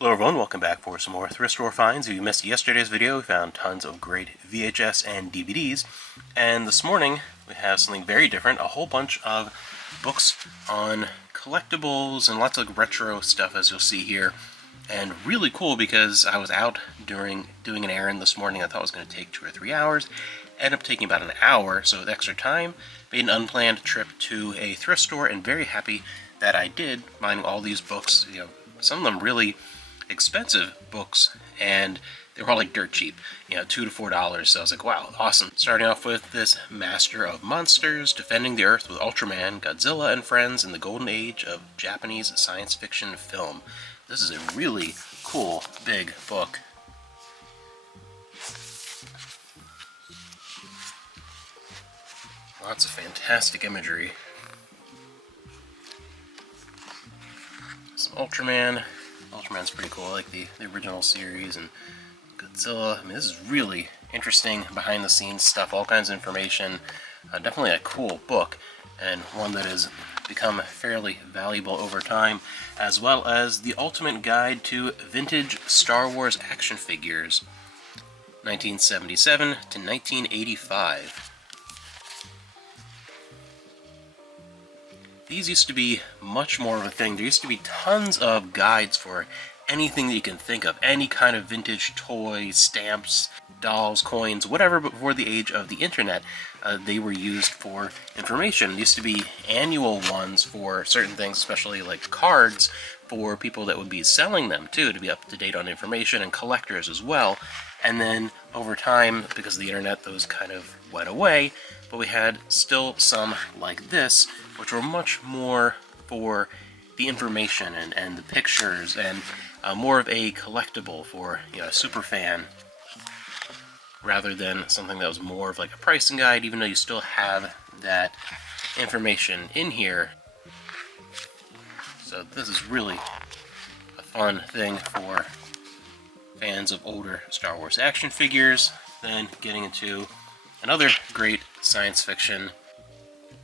Hello everyone, welcome back for some more thrift store finds. If you missed yesterday's video, we found tons of great VHS and DVDs. And this morning, we have something very different, a whole bunch of books on collectibles and lots of retro stuff, as you'll see here. And really cool because I was out doing an errand this morning. I thought it was going to take 2 or 3 hours. Ended up taking about an hour, so with extra time, made an unplanned trip to a thrift store, and very happy that I did, finding all these books. You know, some of them really expensive books, and they were all like dirt cheap, you know, $2 to $4. So I was like, wow, awesome. Starting off with this Master of Monsters, Defending the Earth with Ultraman, Godzilla and Friends in the Golden Age of Japanese Science Fiction Film. This is a really cool, big book. Lots of fantastic imagery. Some Ultraman. Ultraman's pretty cool. I like the original series, and Godzilla. I mean, this is really interesting behind-the-scenes stuff, all kinds of information. Definitely a cool book, and one that has become fairly valuable over time, as well as The Ultimate Guide to Vintage Star Wars Action Figures, 1977 to 1985. These used to be much more of a thing. There used to be tons of guides for anything that you can think of, any kind of vintage toy, stamps, dolls, coins, whatever. Before the age of the internet, they were used for information. There used to be annual ones for certain things, especially like cards, for people that would be selling them too, to be up to date on information, and collectors as well. And then over time, because of the internet, those kind of went away, but we had still some like this, which were much more for the information and the pictures, and more of a collectible for, you know, a super fan, rather than something that was more of like a pricing guide, even though you still have that information in here. So this is really a fun thing for fans of older Star Wars action figures. Then getting into another great science fiction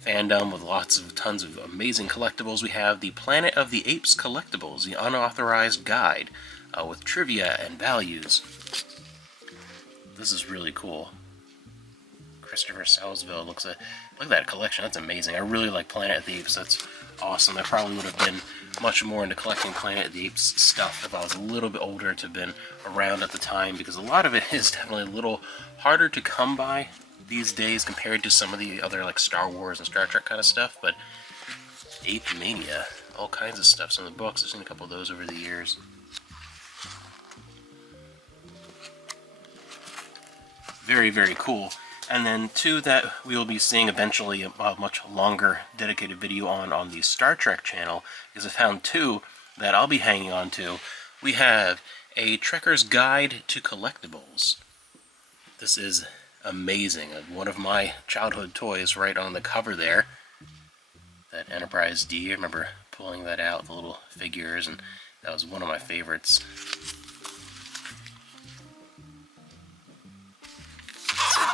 fandom with tons of amazing collectibles. We have the Planet of the Apes Collectibles, the unauthorized guide, with trivia and values. This is really cool. Christopher Salzville look at that collection. That's amazing. I really like Planet of the Apes. That's awesome. I probably would have been much more into collecting Planet of the Apes stuff if I was a little bit older, to have been around at the time, because a lot of it is definitely a little harder to come by these days compared to some of the other like Star Wars and Star Trek kind of stuff. But Ape Mania, all kinds of stuff. Some of the books, I've seen a couple of those over the years. Very, very cool. And then two that we will be seeing eventually a much longer dedicated video on the Star Trek channel, because I found two that I'll be hanging on to. We have a Trekker's Guide to Collectibles. This is amazing. One of my childhood toys right on the cover there. That Enterprise D, I remember pulling that out, the little figures, and that was one of my favorites.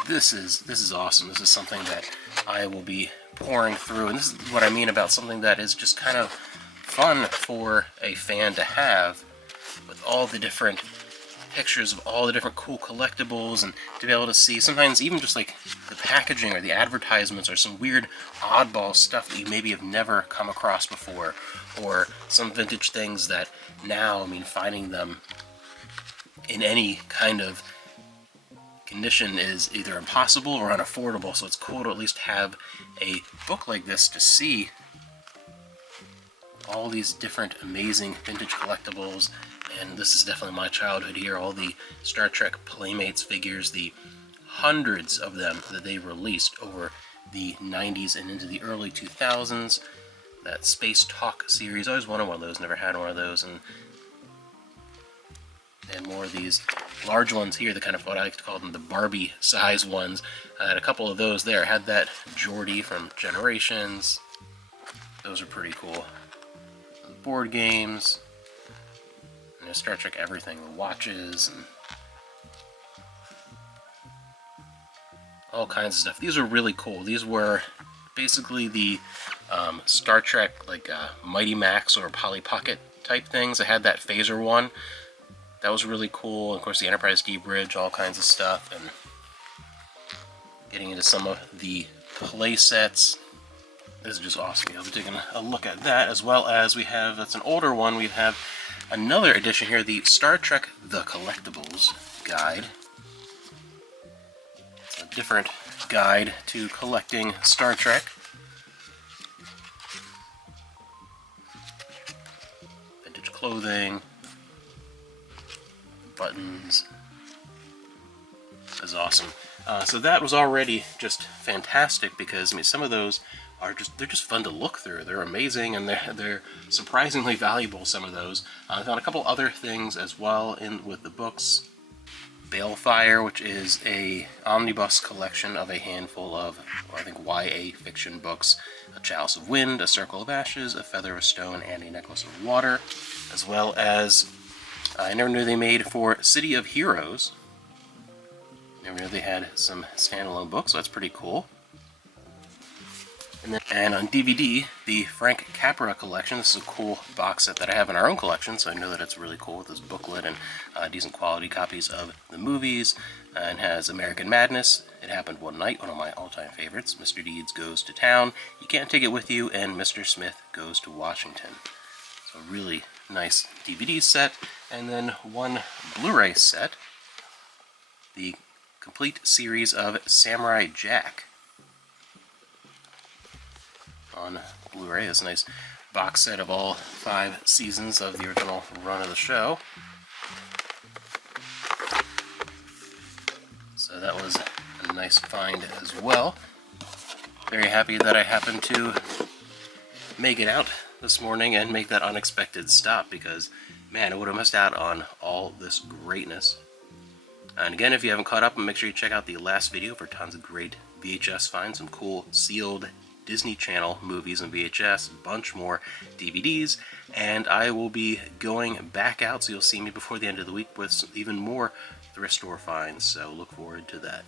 This is awesome. This is something that I will be pouring through, and this is what I mean about something that is just kind of fun for a fan to have, with all the different pictures of all the different cool collectibles, and to be able to see sometimes even just like the packaging or the advertisements or some weird oddball stuff that you maybe have never come across before, or some vintage things that now, I mean, finding them in any kind of condition is either impossible or unaffordable. So it's cool to at least have a book like this to see all these different amazing vintage collectibles. And this is definitely my childhood here. All the Star Trek Playmates figures, the hundreds of them that they released over the 90s and into the early 2000s. That Space Talk series, I always wanted one of those, never had one of those. And more of these large ones here, the kind of what I like to call them the Barbie size ones. I had a couple of those there. I had that Geordi from Generations. Those are pretty cool. The board games, and the Star Trek everything, the watches, and all kinds of stuff. These were really cool. These were basically the Star Trek, like Mighty Max or Polly Pocket type things. I had that phaser one. That was really cool. Of course, the Enterprise D bridge, all kinds of stuff, and getting into some of the play sets. This is just awesome. I'll be taking a look at that, as well as we have, that's an older one, we have another edition here, the Star Trek The Collectibles guide. It's a different guide to collecting Star Trek. Vintage clothing, buttons. This is awesome. So that was already just fantastic because, I mean, some of those are they're just fun to look through. They're amazing, and they're surprisingly valuable, some of those. I found a couple other things as well with the books. Balefire, which is a omnibus collection of a handful of, I think, YA fiction books. A Chalice of Wind, A Circle of Ashes, A Feather of Stone, and A Necklace of Water. As well as, I never knew they made for City of Heroes. Never knew they had some standalone books, so that's pretty cool. And on DVD, the Frank Capra collection. This is a cool box set that I have in our own collection, so I know that it's really cool with this booklet and decent quality copies of the movies. And has American Madness, It Happened One Night, one of my all-time favorites. Mr. Deeds Goes to Town, You Can't Take It With You, and Mr. Smith Goes to Washington. So really nice DVD set. And then one Blu-ray set, the complete series of Samurai Jack on Blu-ray. This nice box set of all 5 seasons of the original run of the show. So that was a nice find as well. Very happy that I happened to make it out this morning and make that unexpected stop, because, man, I would have missed out on all this greatness. And again, if you haven't caught up, make sure you check out the last video for tons of great VHS finds, some cool sealed Disney Channel movies on VHS, a bunch more DVDs, and I will be going back out, so you'll see me before the end of the week with some even more thrift store finds, so look forward to that.